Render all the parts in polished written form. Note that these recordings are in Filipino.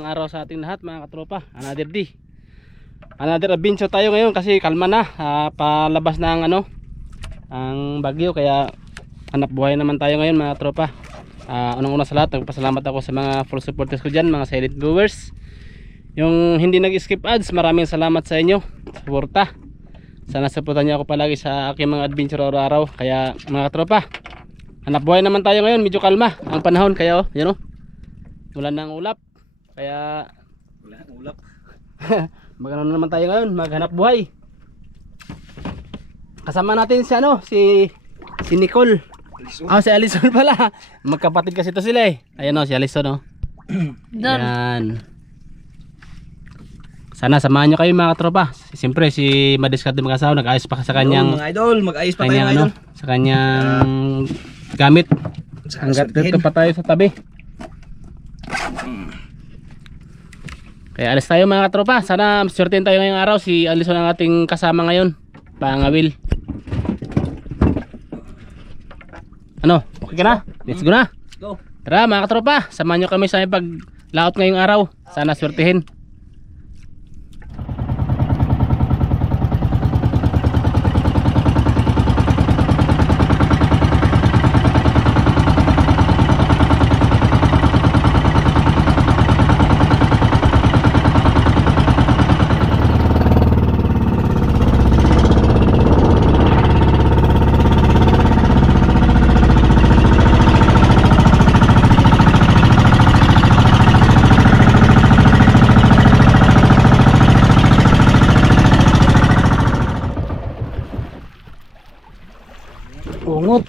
magandang araw sa ating lahat mga katropa. Another adventure tayo ngayon kasi kalma na. Palabas na ang ang bagyo, kaya hanap buhay naman tayo ngayon mga katropa. Unang-una sa lahat, nagpasalamat ako sa mga full supporters ko dyan, mga silent viewers. Yung hindi nag-skip ads, maraming salamat sa inyo. Suporta. Sana supportan niyo ako palagi sa aking mga adventure araw-araw. Kaya mga katropa, hanap buhay naman tayo ngayon. Medyo kalma ang panahon, kaya yun wala nang ulap. Kaya wala nang ulap. magano naman tayo ngayon, maghanap buhay. Kasama natin si Nicole. Si Alison pala. Magkapatid kasi to sila eh. Ayan si Alison Yan. Sana samahan nyo kayo mga tropa. Siyempre si Madiscard mag-asawa nag-ayos pa sa kanyang mga idol, mag-ayos pa tayo idol. Sa kanyang gamit. Hanggat dito pa tayo sa tabi. Kaya alis tayo mga tropa. Sana swertein tayo ngayong araw. Si Alison ang ating kasama ngayon, pangawil. Okay ka na? Let's go na. Go. Tara mga tropa, samahan nyo kami sa paglaot ngayong araw. Sana swertehin. Ungot.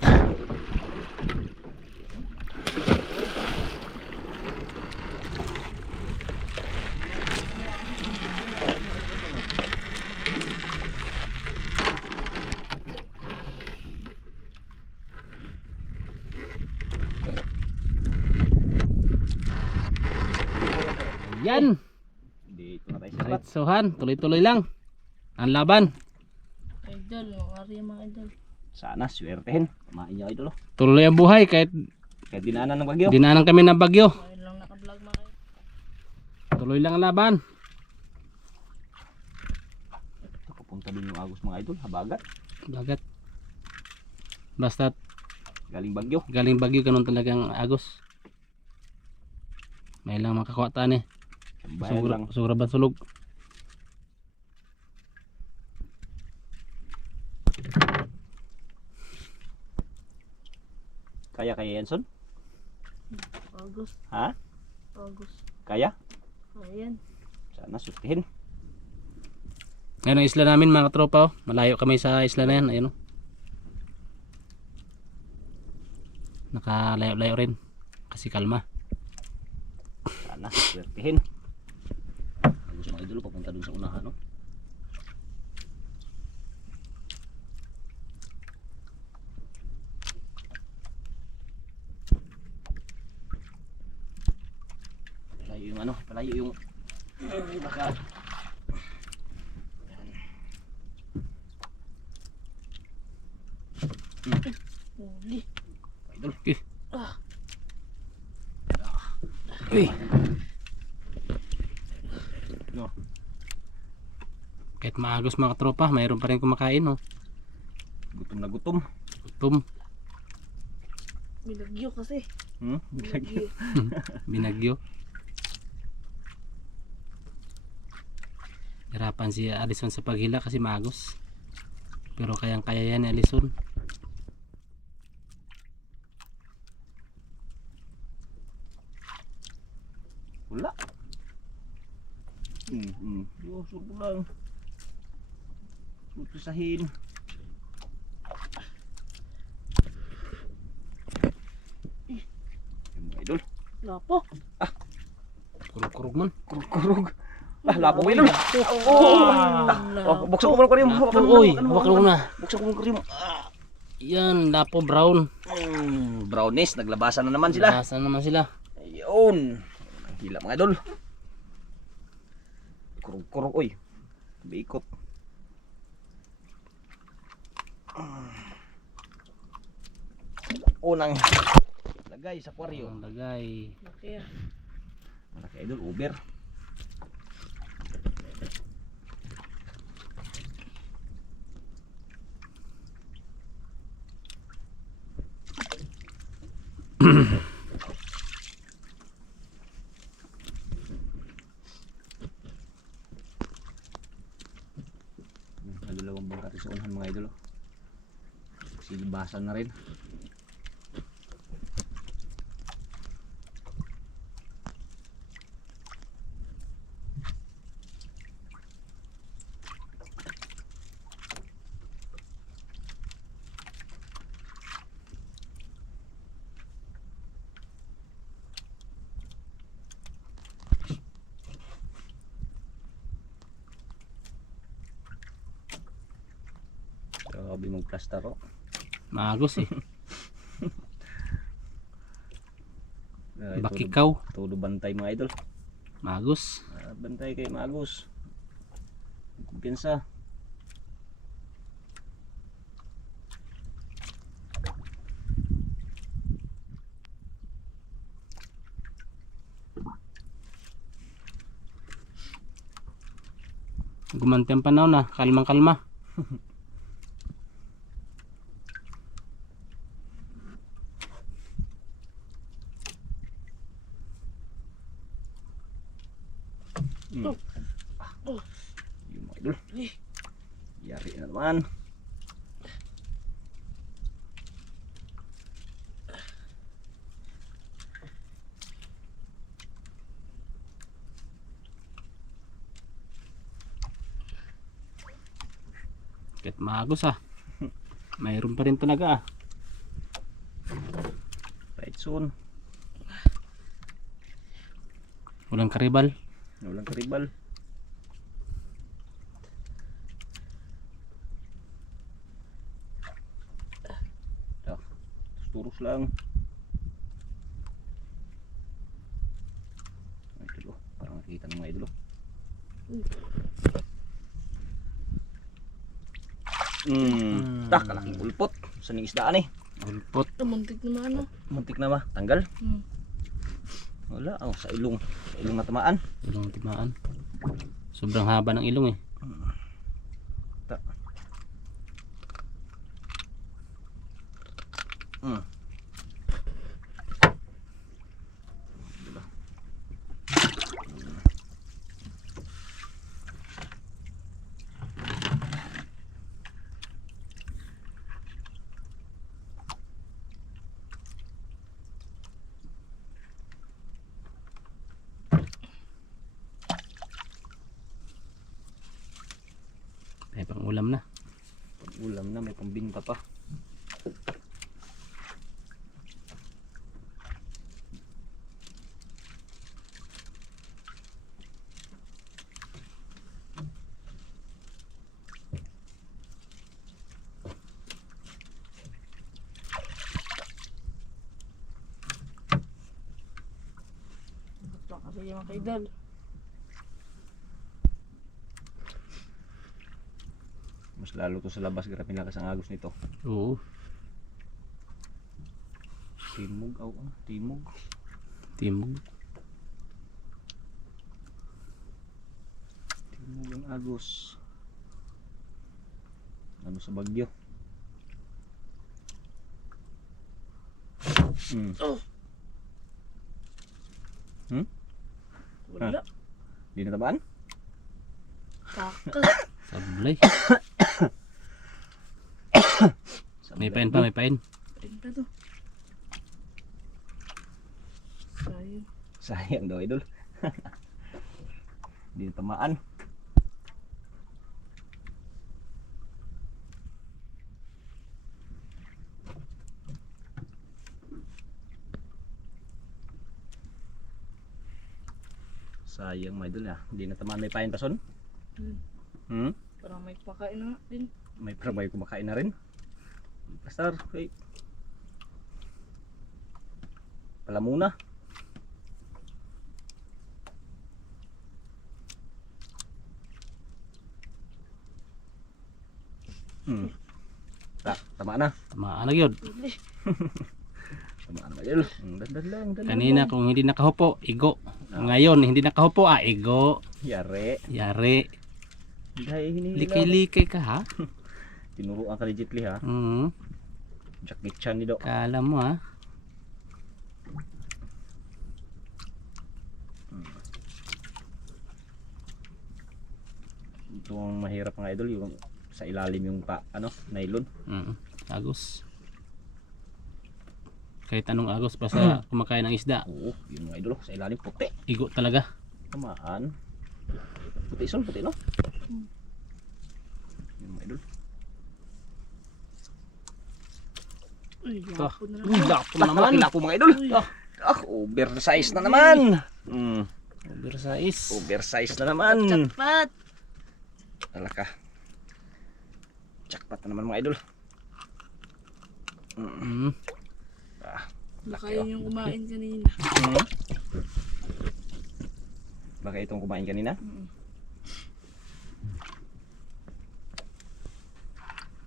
Yan. Dito na tayo sa Diretsohan, tuloy-tuloy lang ang laban. Idol, mga idol. Sana swertehin. Kumain niyo idol. Tuloy ang buhay kahit Dinaanan ng bagyo. dinaanan kami ng bagyo. Ngayon lang naka-vlog mga idol. Tuloy lang ang laban. Papunta din yung agos mga idol, habagat. Bagat. Basta Galing bagyo. galing bagyo, ganun talagang agos. May lang makakuwatan eh. Bayan lang. Sura ba sulog? Kaya Yanson? August. Ha? August. Kaya? Ayan. Sana swertehin. Ngayon ang isla namin mga tropa. Malayo kami sa isla na yan. Ayun nakalayo-layo rin. Kasi kalma. Sana swertehin. Agos mga idol, papunta dun sa unahan Palayo yung baka. Huli. Idol. Uy. No. Kahit maagos mga tropa, mayroon pa rin kumakain Gutom na gutom. Gutom. Binagyo kasi. Binagyo. Binagyo. Hirapan si Alison sa paghila kasi maagos. Pero kayang-kaya yan ni Alison. Wala. Diyos ko lang. Putusahin. Idol. Lapo. Kurug-kurug man. Kurug. Lapo idol. Buksan ko muna ko rin. Uy, huwag mo na. Buksan ko muna ko rin. Yan, lapo brown. Brownies, naglabasan na naman sila. Nasaan naman sila? Ayun. Ang hila mga idol. Kurug-kurug, oy. Biikot. Unang lagay sa aquarium. Lagay. Okay. Malaki idol, over. Nagdalawang bangka rin sa unahan mga idol. Silbasan na rin. Grabe mag-plaster ko. Magos eh. Ay, Bakikaw. todo bantay mga idol. Magos. Bantay kay Magos. Kumpiyansa. Gumanti ang panahon na. Kalmang kalma. Hmm. Yung mga idol. Yari na naman. Kahit magos ah. Mayroon pa rin talaga ah. Right soon. Walang karibal. Walang karibal. Turus lang. Ay, idol, parang nakikita ng mga idol. Tak, kalaking ulpot. Sa ning isdaan eh. Ulpot. Muntik naman ano. Muntik na ba? Tanggal? Hmm. Wala. Oh, sa ilong. Sa ilong natamaan. Ilong timaan. Sobrang haba ng ilong eh. Tak. May pang ulam na. Ulam na, may pambinta pa. Ito kasi yung kaidal. Mas lalo to sa labas. Grabe lakas ang agos nito. Oo. Timog. Oh, timog. Timog. Timog ang agos. Ano sa bagyo? Oh. Wala. Di natabaan? Takas. Sablay. Sa May pain bagyo. pa, may pain. Pinta to. Sayang. Sayang daw idol. Di natamaan. Sayang mga idol ah. Di natamaan, may pain pa son? Hmm? Parang may pakain na din. May pramay kumakain na rin. Pastor, wait. Pala muna. Tama na. Tamaan na yun. Uli. Tama na ba idol? Dandan lang, dandan Kanina lang. kung hindi nakahupo, igo. Ngayon, hindi nakahupo. Igo. Yari. Yari. Dahil hinihilaw. Likay-likay ka ha? Tinuruan ka legitly ha. Jackie Chan ni do. Kala mo ha? Ito ang mahirap mga idol, yung sa ilalim yung nylon. Agos. Kahit anong agos basta kumakain ng isda. Oo, yung mga idol sa ilalim puti. Igo talaga. Tamaan. Puti son, puti no. Yung mga idol. Uy, lapo na Uy, naman. lapo naman. Lapo mga idol. Uy. Oversize na naman. Oversize. Oversize na naman. Jackpot. Alaka. Jackpot na naman mga idol. Baka Laki, oh. yun yung kumain kanina. Baka itong kumain kanina.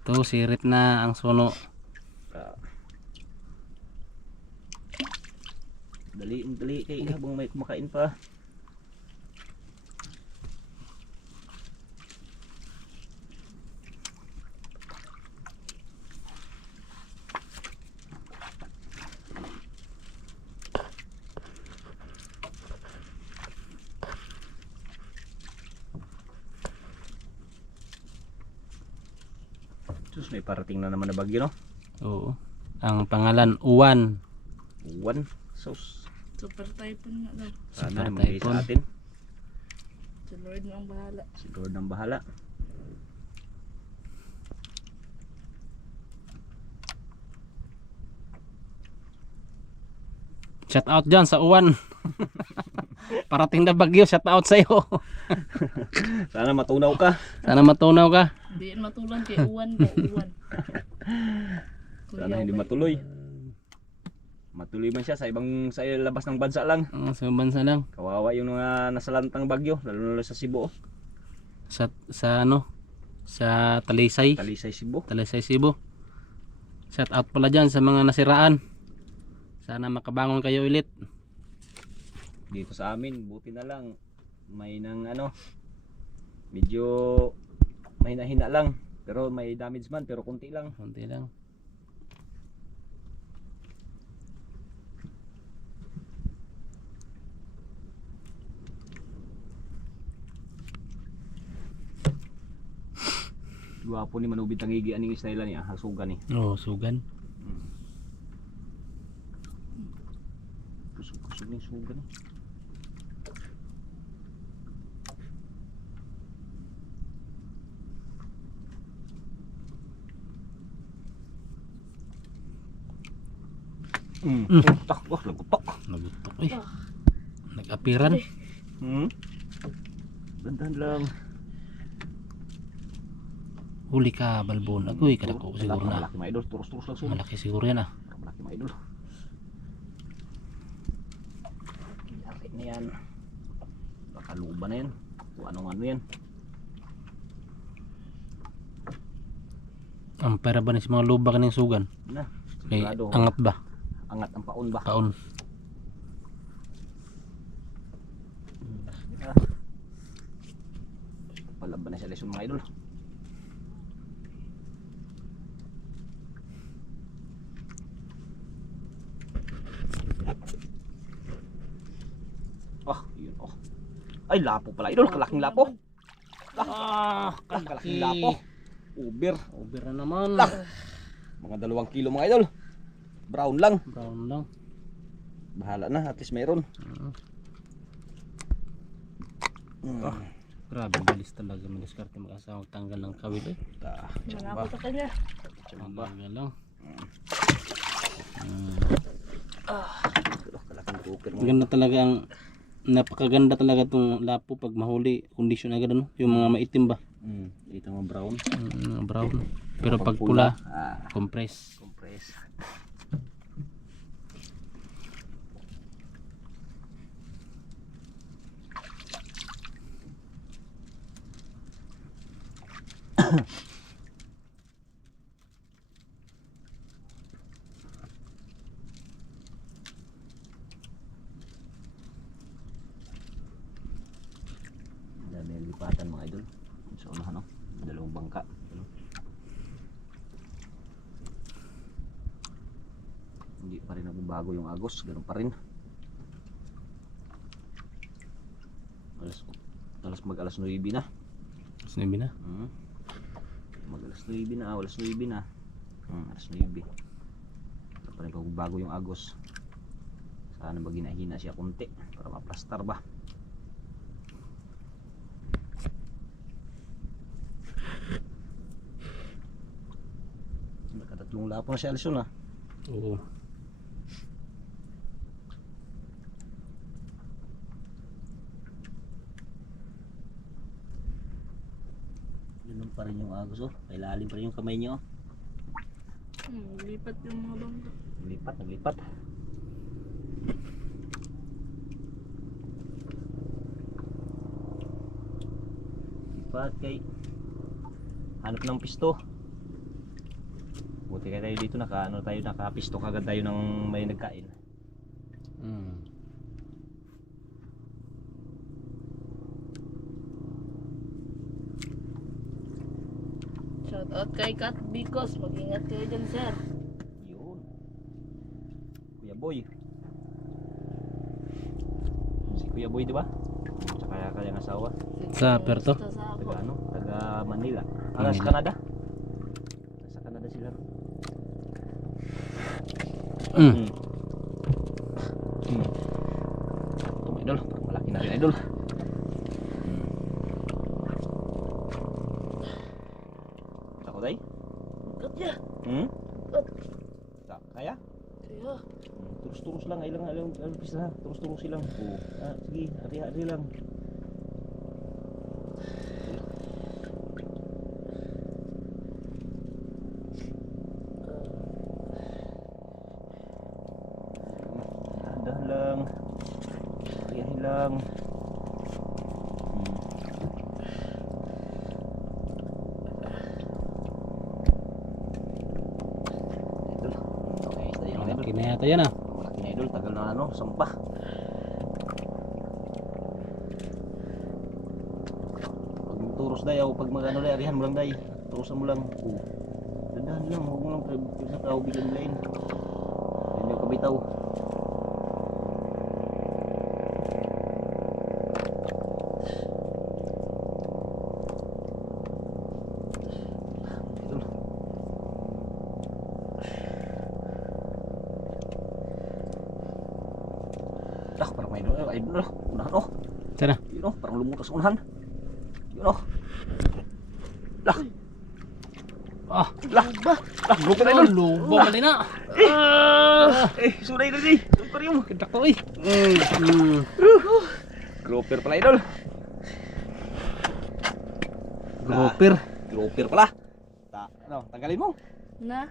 Ito, sirit na ang suno. Dali kay habang may kumakain pa. Sus, may parating na naman na bagyo no. Oo. Ang pangalan, Uwan. One sauce. Super typhoon nga daw. Sana Super mabigay typhoon. sa atin. Si Lord na ang bahala. Si Lord ang bahala. Shout out dyan sa Uwan. Parating na bagyo, shout out sa'yo. Sana matunaw ka. Sana matunaw ka. Hindi yan matulan kay Uwan ko. Uwan. Sana hindi matuloy. Matuloy man siya sa labas ng bansa lang. Sa bansa lang. Kawawa yung mga nasalantang bagyo, lalo sa Cebu. Sa ano? Sa Talisay. Talisay, Cebu. Talisay, Cebu. Shout out pala dyan sa mga nasiraan. Sana makabangon kayo ulit. Dito sa amin, buti na lang. May nang medyo may nahina lang. Pero may damage man, pero kunti lang. Kunti lang. Gwapo ni manubid tangigi aning isnayla niya, hasugan ni. Oo, sugan. Kusog ni sugan ni. Tak, wah lagutok. Nagutok eh. Nag-apiran. Dandan lang. Huli ka, balbon. Agoy, kadako siguro na. Malaki mga idol, turus-turus lang sunod. Malaki siguro yan ah. Malaki mga idol. Malaki na yan. Baka luba na yan. Kung anong ano yan. Ang pera ba na si mga luba kaning sugan? Na, Kay sigurado. angat ba? Angat ang paon ba? Kaon. Palaban na siya lesson mga idol. Yun oh. Ay, lapo pala idol, kalaking lapo. Kalaking lapo. Uber. Over na naman. Mga 2 kilo mga idol. Brown lang. Brown lang. Bahala na, at least meron. Grabe, bilis talaga madiskarte mag-asawang tanggal ng kawil eh. Malapot sa kanya. Tanggal lang. Kalaking uber mga. Ganda talaga ang napakaganda talaga itong lapo pag mahuli. Kondisyon agad ano. Yung mga maitim ba? Dito mga brown. Brown. Pero pag pula, compress. Compress. lipatan mga idol. So ano, dalawang bangka. Ano. Hindi pa rin nagbabago yung agos, ganun pa rin. Alas 9 na. Sinabi na. Mag alas 9 na, alas 9 na. Alas 9. Wala pa rin nagbabago yung agos. Sana ba ginahina siya konti para maplastar ba. Nakatatlong lapon na si Alison ah. Oo. Ganun pa rin yung agos oh. Kailalim pa rin yung kamay niyo oh. Lipat yung mga bangka. Naglipat. Lipat kay hanap ng pisto. Buti kaya tayo dito nakapisto kagad tayo ng may nagkain. Shout out kay Kat Bicos. Mag-ingat kayo dyan, sir. Yun. Kuya Boy. Si Kuya Boy, di ba? Tsaka kanyang asawa. Sa Perto? Sa Taga ako. taga Manila. Manila. Sa Canada. Sa Canada sila. Mm. Ito mga idol. Malaki na rin idol. Ako tayo? Kat niya. Kat. Kaya? Kaya. Terus-terus lang. Ilang pisa. Terus-terus silang. Sige. Hari-hari lang. Dahan lang. Hari-hari lang. Idol. Okay, isa yung idol. Malaki na yata yan ah. Malaki na idol, tagal na ano, sampah. Pag turos dayaw, pag magano dayaw, arihan mo lang day. Turosan mo lang. Dandahan lang, huwag mo lang pinakaw, bigyan mo lain. Hindi mo kabitaw. Idol. Parang may idol, idol, unahan oh. Sana. Yun oh, parang lumutas sa unahan. Yun oh. Lah, Ah. grupo na Oh, idol. lubo mali na. Sudah idol sih. Super yung. Kedak to eh. Grouper pala idol. Grouper. Grouper pala. Ano, tanggalin mo. Na.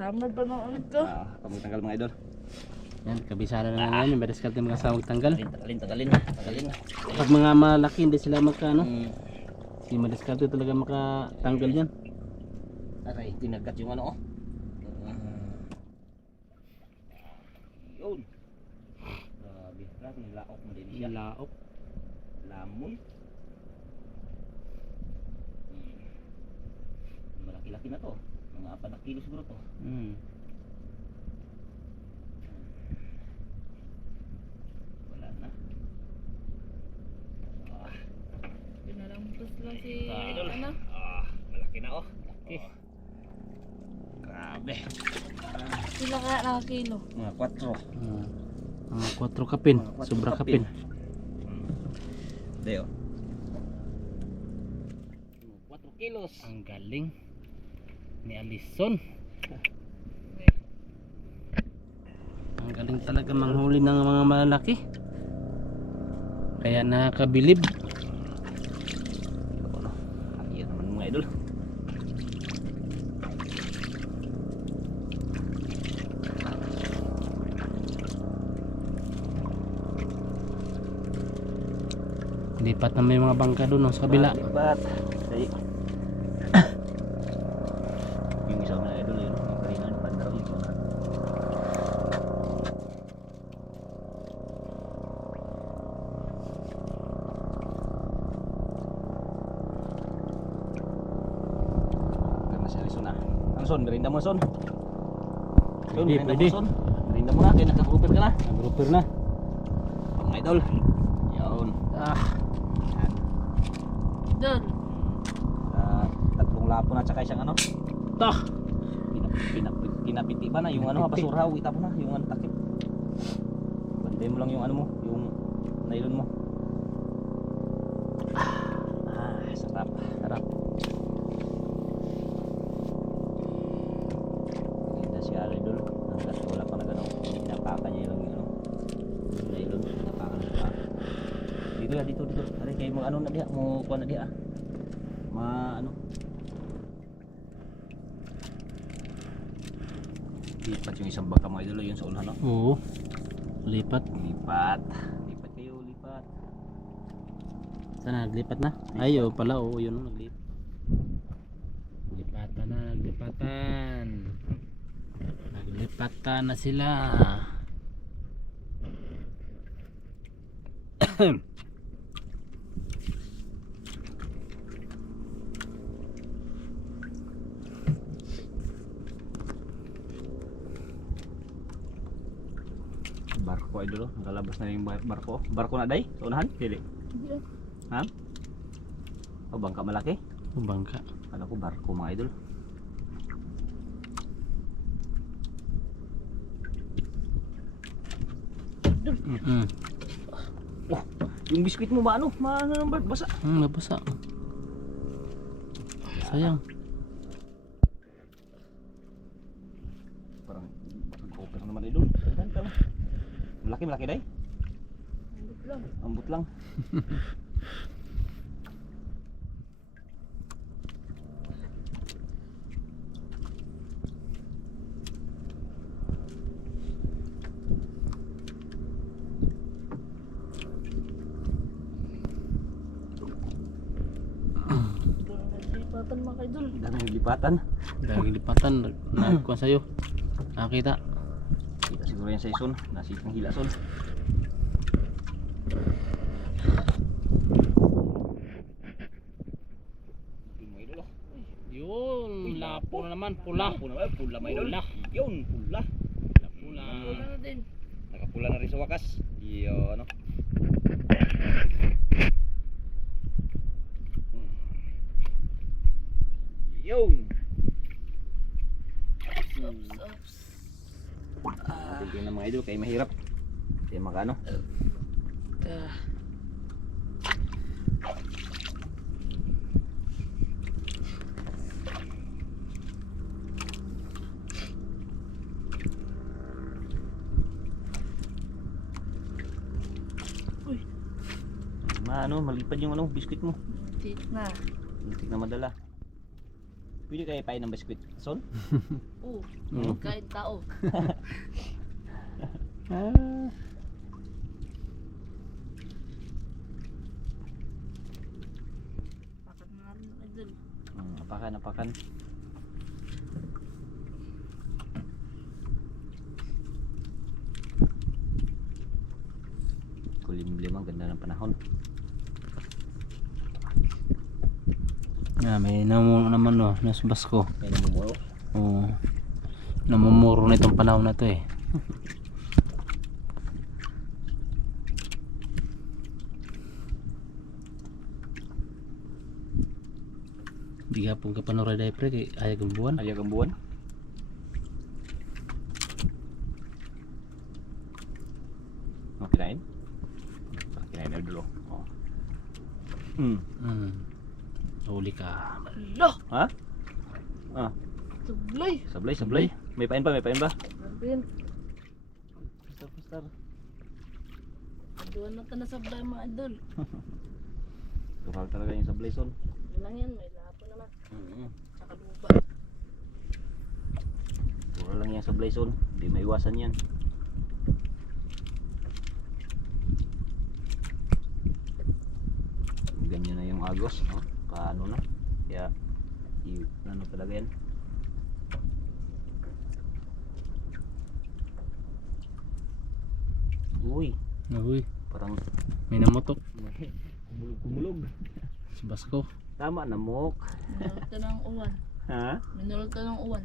Summer pa nung ulit ko. Kamu tanggal mga idol. Yan, kabisara na lang yan. May diskarte mga kasawag tanggal. Tanggalin. Pag mga malaki, hindi sila magkano. Si madiskarte talaga makatanggal yan. Aray, tinagat yung ano oh. Yun. Grabe, nilaok mo din siya. Ilaok. Lamon. Malaki-laki na to. Mga 4 na kilo siguro to. Wala na. Pinalampas lang si Idol. ano. Malaki na oh. Okay. Grabe. Sila kaya nakakilo. Mga 4. Mga 4 kapin. Mga 4 Sobra kapin. kapin. Deo. 4 kilos. Ang galing ni Alison. Ang galing talaga manghuli ng mga malalaki. Kaya nakakabilib. Ayan naman mga idol. Lipat na may mga bangka doon no, sa kabila. Lipat. Ay. Yung isa mga idol yun. Yung kainan, pandaraw ito na. Son, merinda mo Son. Yun, Pwede, merinda pwede. mo Son. Merinda mo na, kaya nagka-grouper ka na. Nag-grouper na. Mga idol. Yun. Yan. Idol. Tatlong lapo na tsaka isang ano. Tah. Kinapiti ba na yung ano, Kinapiti. basura, itap na yung ano takip. Bantay mo lang yung ano mo, yung nylon mo. Sarap. Sarap. Ganda si idol. Hanggat wala pa na gano'n. Pinapakan niya yung ano. Yung nylon, pinapakan niya pa. Dito ya, dito. Ari kayo mo ano na diha, mo kuha na diha. Ano. Lipat yung isang bangka mga idol, yun sa unahan no? Oo. Lipat. Lipat kayo, lipat. Sana naglipat na? Ay, oo pala, oo, yun o, naglipat. Naglipatan na sila. Barko idol, nakalabas na yung barko. Barko na day, sa unahan? Dili. Hindi. Ha? O bangka malaki? O bangka. Kala ko barko mga idol. Oh, yung biskuit mo ba ano? Maano ng bird? Basa. Nabasa. Sayang. Parang mag-offer naman idol. Saan ka lang? Malaki day? Ambot lang. Ambot lang. Idol, naglipatan mga idol. Dami yung lipatan. Dahil lipatan, nagkuhan sa'yo. Nakakita. Kita siguro yan sa ison. Nasi ng hilason. Yun, lapo na naman, pula. Pula may idol. Pula. Yun, pula. Pula. Wala na din. Nakapula na rin sa wakas. Yun, ano. Yun. Ups, ups. Tingnan ng mga idol kaya mahirap. Kaya magano. Ah. Uy, Ano, malipad yung ano, biskuit mo. tit na. Muntik na madala. Pwede kaya pain ng biskuit, Son? Oo, Oo. kahit tao. Pakat na rin idol. Apakan. Kulimlim ang ganda ng panahon. May namuno naman no, nasa Basko. May namumuo. Oo. Namumuro na itong panahon na to eh. Di ka pong kapanuray dahil pre, kay ayag ang buwan. Ayag ang buwan. Mau kirain? Kirain na dulu. Oh. Huli ka. Ala! Ha? Ah, Sublay! sablay. May pain ba? Sabihin, Pastar. doon na ka na sablay mga idol. Tural talaga yung sablay, Son. Yun lang yan, may lapo naman. Tsaka lupa. Tural lang yung sablay, Son. Hindi maiwasan yan. Ganyan na yung agos, no? Paano na? Kaya, ano talaga yan? Uy, Uy, parang may namutok. kumulog. Si Basko. Tama, namok. Malta ng uwan. Ha? Minulot ka ng uwan.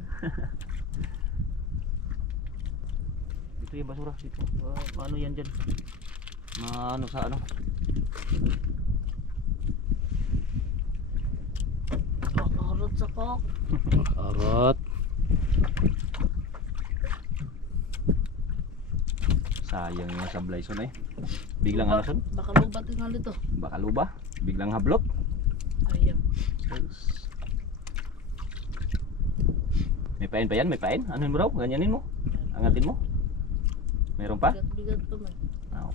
Ito yung basura dito. Ano yan dyan? Ano sa ano? Pakarot sa kok. Karot. Sayang yung sablay son eh. Biglang ano son? Baka lubat nga dito. Baka luba. Biglang hablot. Ayaw. May pain pa yan? May pain? Anuin mo raw? Ganyanin mo? Angatin mo? Meron pa? Bigat-bigat pa man. Oo.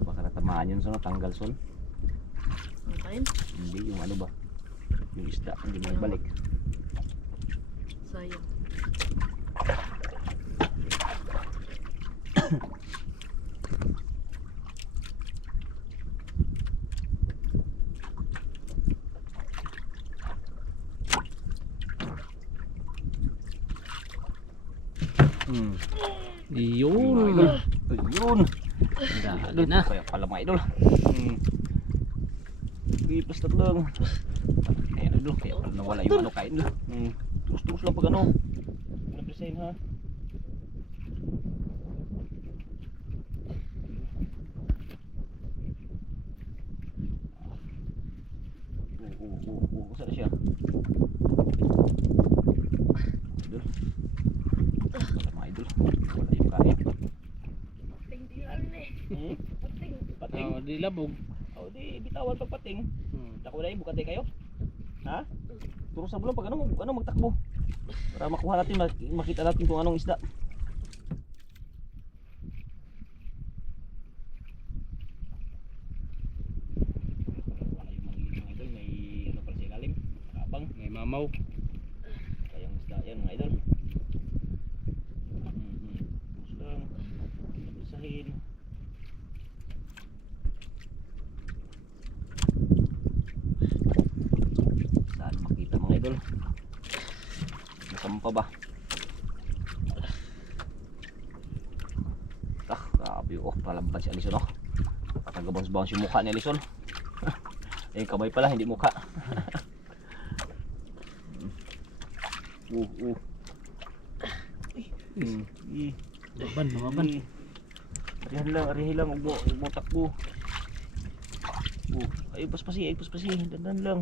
Baka natamaan yun son, tanggal son. Ang kain? Hindi, yung ano ba? Yung isda, hindi mo balik. Sayang. Yun. Ayun! Dali na. Kaya pala mga idol. Ipas lang. Kaya idol, kaya pala nawala yung ano kain lang. Terus-terus lang pag ano. Napisahin ha. Saan siya? Idol. Wala mga idol. Wala yung kain. Tingnan eh. Pating. Pating? Oh, di labog. O di, bitawan pag pating. Hmm. Tako na yung bukate kayo? Ha? Turo sa bulong pag ano magtakbo. Para makuha natin, makita natin kung anong isda. Wala yung mga idol, may ano pala sa ilalim. Nakabang. May mamaw. Kayang isda yan mga idol. Tapos lang. Nabisahin. Saan makita mga idol? Nasaan pa ba? Grabe oh, palampat si Alison oh. Patagabans-bangs yung mukha ni Alison. Eh kamay pala, hindi mukha. Maban, maban. Arihan lang, ugbo takbo. Ay paspasi, dandan lang.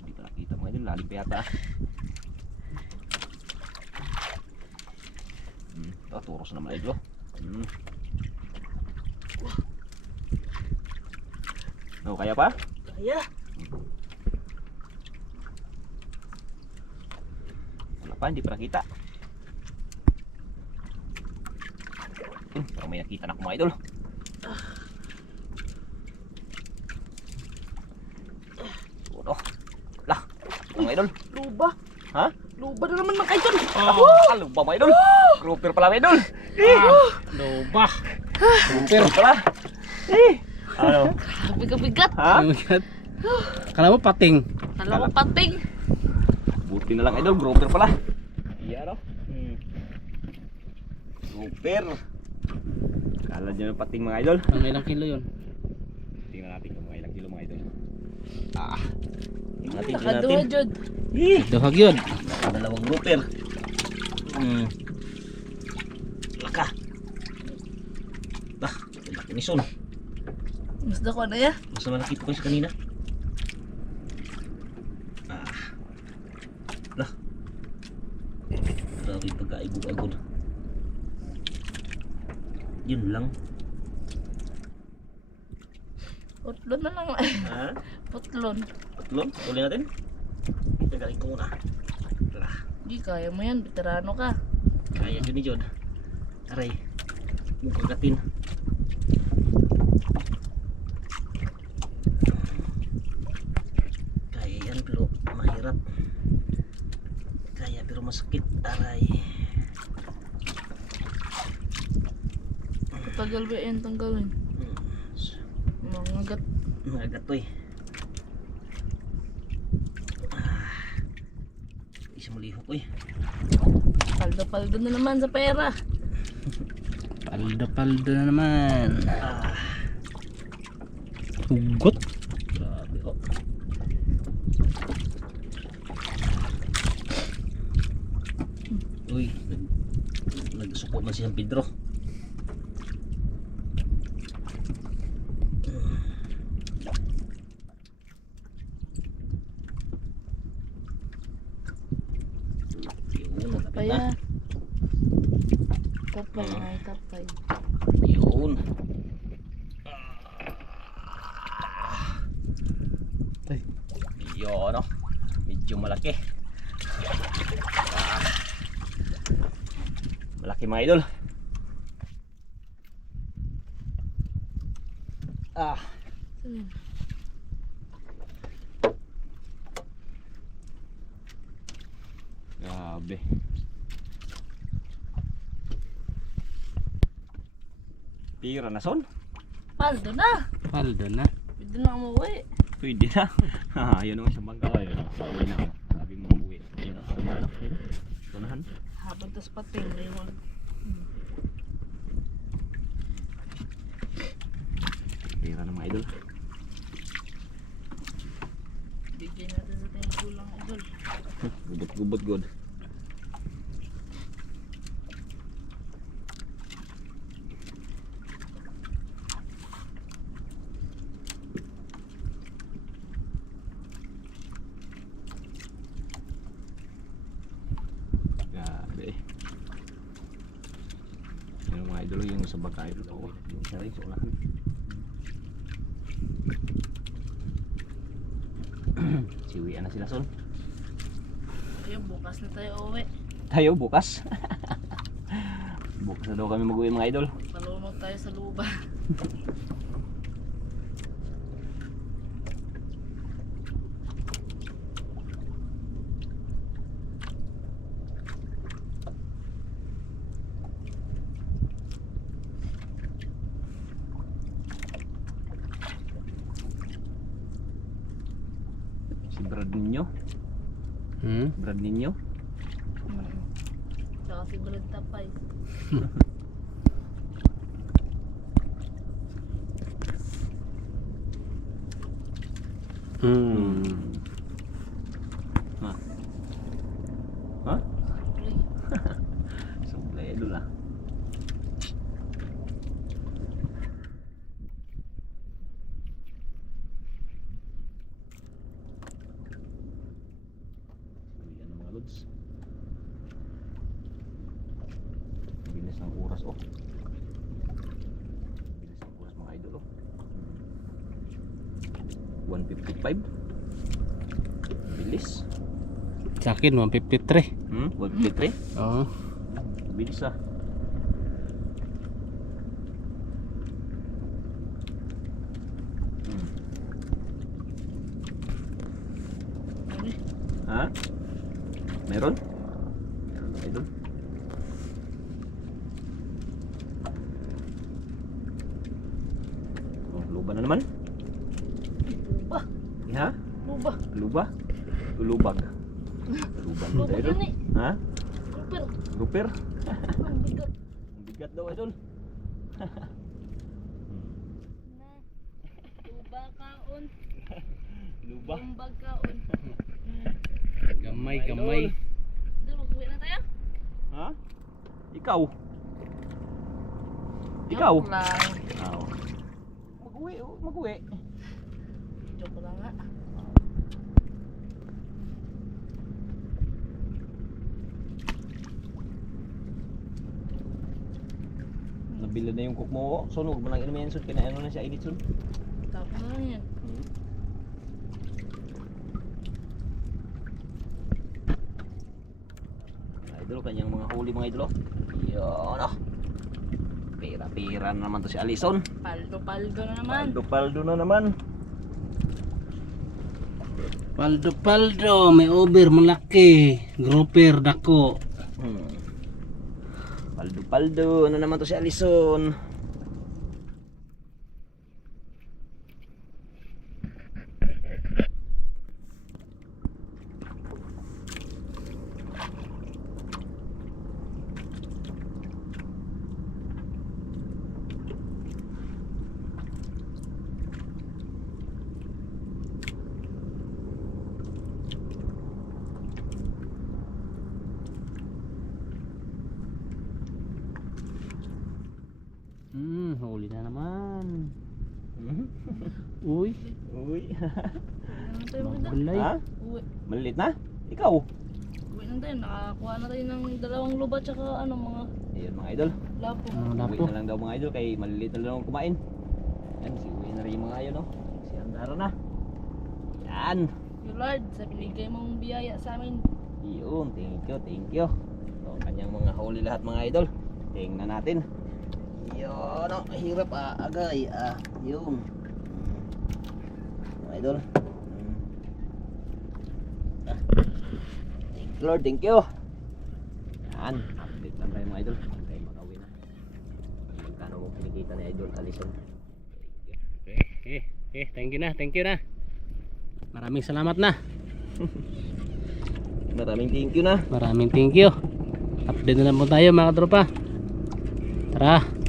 Hindi pa nakita mga idol, lalim pa yata. Turos naman idol. Oh, kaya pa? Kaya. Wala pa, hindi pa nakita. Parang may nakita na ako mga idol. Suno. Lah, mga idol. Luba. Ha? Luba na naman mga idol. Halo ba mga idol? Grouper pala mga idol. Loba. Grouper pala. Ano? Grabe ka bigat. Ha? Kala mo pating. Kala ko pating. Buti na lang idol, grouper pala. Iya no? Grouper. Kala dyan ng pating mga idol. Ang ilang kilo yun? Tingnan natin kung mga ilang kilo mga idol. Tingnan natin, Nakaduha jud. Duhag yun. Dalawang grouper. Laka. Laki ni Son. Mas dako na ya. Mas malaki po kasi kanina. Lah. Grabe pagkaigog-agod. Yun lang. Putlon na lang. Ha? Putlon. Tatlon? Tuloy natin? Tagaling ko muna. Lah. Di kaya mo yan. Veterano ka. Kaya dyan ni Jod. Aray. Mukagatin. Kaya yan pero mahirap. Kaya pero masakit. Aray. Katagal ba yan tanggalin? Mangagat. Nagagat to eh. Isa malihok eh. Paldo-paldo na naman sa pera. Paldo na naman. Hugot. Grabe oh. Uy, nagsuko man si San Pedro. Kapay ah. Kapay na kapay. Yun. Ay. Yun oh. Medyo malaki. Malaki mga idol. Saan? Grabe. Pira na son? Paldo na. Paldo na. Pwede na umuwi. Pwede na. Yun naman sa bangka. Uwi na. Sabi mo uwi. Yun na. Umanak. Tunahan. Habang tas pating. Laywan. Pira na mga idol. Bigyan natin sa tayong kulang idol. Gubot good. Grabe. Yung mga idol yung sa bangka idol. Yung sa rin sa unahan. Siwian na sila son. Ayun, bukas na tayo uwi. Tayo bukas. Bukas na daw kami mag-uwi mga idol. Malunod tayo sa luba. Si Brad ninyo. Brad ninyo. Tsaka si Brad Tapay. Ha? Ha? Play. Sublay idol ah. Ayan ang mga lods. Bilis ng oras oh. Bilis ng oras mga idol oh. 1:55. Bilis. Sa akin 153. 1:53. Oo. Bilis ah. Ano eh? Ha? Meron? Meron na idol. Oh, luba na naman. Luba. Ha? Luba. Luba? Lulubag. Lubag na Luba idol. yun eh. Ha? Super. Ruper? Ang bigat. Ang bigat daw idol. Na. Luba kaon. Luba. Bumbag kaon. Gamay. Idol, mag-uwi na tayo? Ha? Ikaw? Ikaw? Joke lang. Oo. Mag-uwi, mag-uwi. Joke lang nga. Nabila na yung cook mo. Sunog mo lang inumin sun. Kinaano na siya edit sun. Tapos na lang yan. Idol, kanyang mga huli mga idol. Yun oh. Pira-pira na naman to si Alison. Paldo-paldo na naman. Paldo na naman. Paldo. May over malaki. Grouper dako. Paldo na naman to si Alison. huli na naman. Uy, Uy. Ano tayo maganda? gulay. Ha? Uwi. Malilit na? Ikaw? Uwi na tayo. Nakakuha na tayo ng 2 luba tsaka ano mga Ayun mga idol. lapo. Ang Uwi lapo. na lang daw mga idol kay maliliit na lang ako kumain. Yan, si uwi na rin yung mga ayun, no? Si Andara na. Yan. You Lord, sa binigay mong biyaya sa amin. Yun, thank you, thank you. So, kanyang mga huli lahat mga idol. Tingnan natin. Yun, no? Hirap agay. Yun. Mga idol. Thank you, Lord, thank you. Yan, update lang tayo mga idol. Huwag tayo makauwi na. Magkano mo kinikita ni Idol Alison. Thank you na. Maraming salamat na. Maraming thank you na. Maraming thank you. Update na lang po tayo mga tropa. Tara.